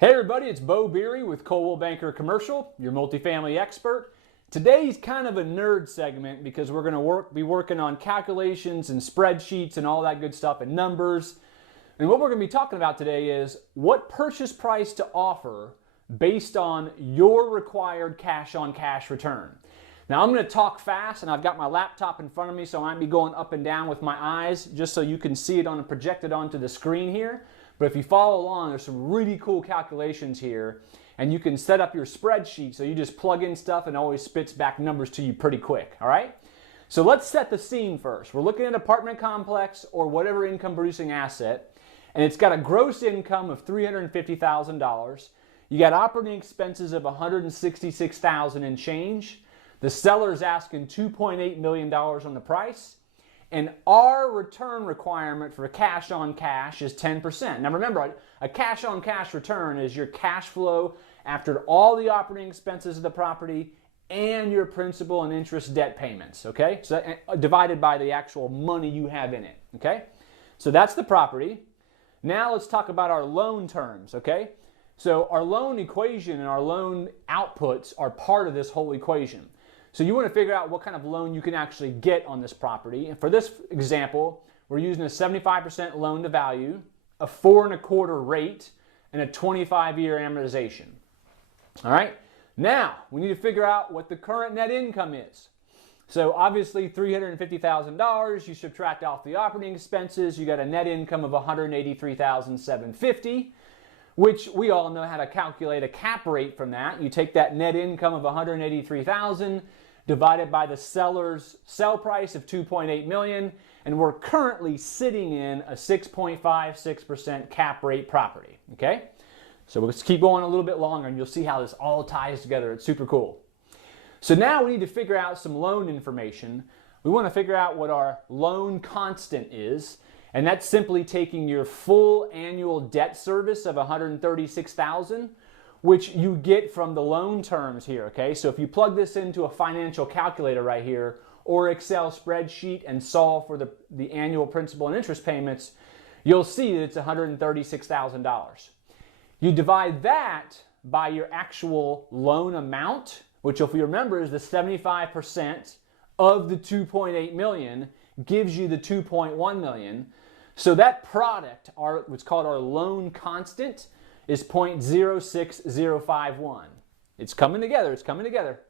Hey everybody, it's Beau Beery with Coldwell Banker Commercial, your multifamily expert. Today's kind of a nerd segment because we're going to be working on calculations and spreadsheets and all that good stuff and numbers. And what we're going to be talking about today is what purchase price to offer based on your required cash-on-cash return. Now I'm going to talk fast, and I've got my laptop in front of me, so I might be going up and down with my eyes just so you can see it projected onto the screen here. But if you follow along, there's some really cool calculations here, and you can set up your spreadsheet so you just plug in stuff and it always spits back numbers to you pretty quick, all right? So let's set the scene first. We're looking at an apartment complex or whatever income producing asset, and it's got a gross income of $350,000. You got operating expenses of $166,000 and change. The seller's asking $2.8 million on the price. And our return requirement for cash on cash is 10%. Now remember, a cash on cash return is your cash flow after all the operating expenses of the property and your principal and interest debt payments, okay? So divided by the actual money you have in it, okay? So that's the property. Now let's talk about our loan terms, okay? So our loan equation and our loan outputs are part of this whole equation. So you want to figure out what kind of loan you can actually get on this property. And for this example, we're using a 75% loan to value, a 4.25% rate, and a 25-year amortization. All right. Now we need to figure out what the current net income is. So obviously $350,000, you subtract off the operating expenses, you got a net income of $183,750, which we all know how to calculate a cap rate from that. You take that net income of $183,000 divided by the seller's sell price of $2.8 million, and we're currently sitting in a 6.56% cap rate property, okay? So let's keep going a little bit longer and you'll see how this all ties together. It's super cool. So now we need to figure out some loan information. We want to figure out what our loan constant is, and that's simply taking your full annual debt service of $136,000, which you get from the loan terms here, okay? So if you plug this into a financial calculator right here or Excel spreadsheet and solve for the annual principal and interest payments, you'll see that it's $136,000. You divide that by your actual loan amount, which if you remember is the 75% of the $2.8 million gives you the $2.1 million. So that product, what's called our loan constant, is 0.06051. It's coming together, it's coming together.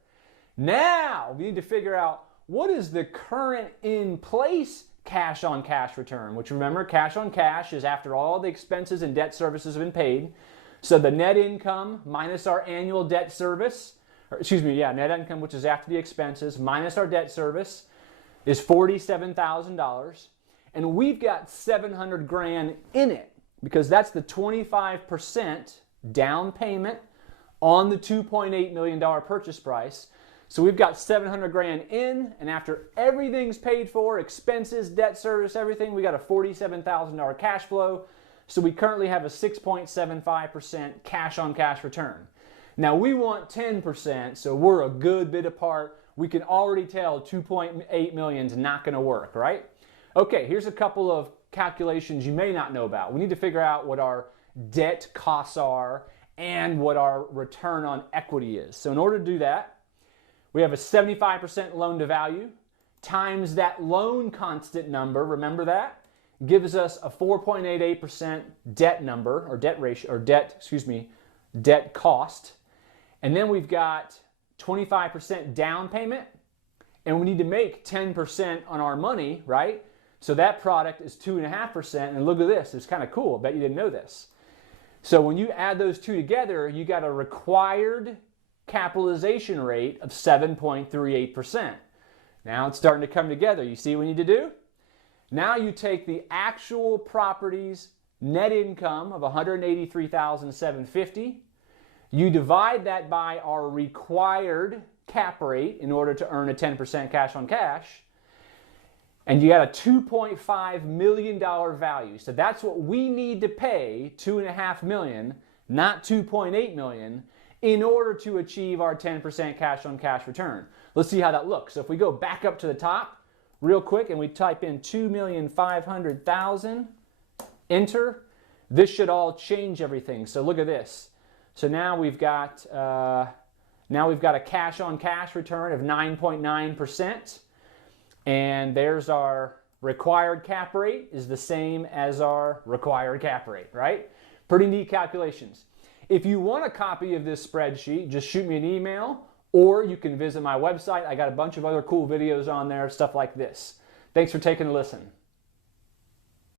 Now we need to figure out what is the current in place cash on cash return, which remember cash on cash is after all the expenses and debt services have been paid. So the net income minus our annual debt service, net income, which is after the expenses, minus our debt service is $47,000. And we've got $700,000 in it because that's the 25% down payment on the $2.8 million purchase price. So we've got $700,000 in, and after everything's paid for, expenses, debt service, everything, we got a $47,000 cash flow. So we currently have a 6.75% cash on cash return. Now we want 10%, so we're a good bit apart. We can already tell 2.8 million is not going to work, right? Okay, here's a couple of calculations you may not know about. We need to figure out what our debt costs are and what our return on equity is. So in order to do that, we have a 75% loan to value times that loan constant number, remember that, gives us a 4.88% debt number, or debt ratio, or debt cost. And then we've got 25% down payment, and we need to make 10% on our money, right? So that product is 2.5%, and look at this, it's kind of cool. I bet you didn't know this. So when you add those two together, you got a required capitalization rate of 7.38%. Now it's starting to come together. You see what we need to do? Now you take the actual property's net income of $183,750. You divide that by our required cap rate in order to earn a 10% cash on cash, and you got a $2.5 million value. So that's what we need to pay, $2.5 million, not $2.8 million, in order to achieve our 10% cash on cash return. Let's see how that looks. So if we go back up to the top real quick and we type in 2,500,000, enter, this should all change everything. So look at this. So now we've got a cash on cash return of 9.9%. And there's our required cap rate is the same as our required cap rate, right? Pretty neat calculations. If you want a copy of this spreadsheet, just shoot me an email, or you can visit my website. I got a bunch of other cool videos on there, stuff like this. Thanks for taking a listen.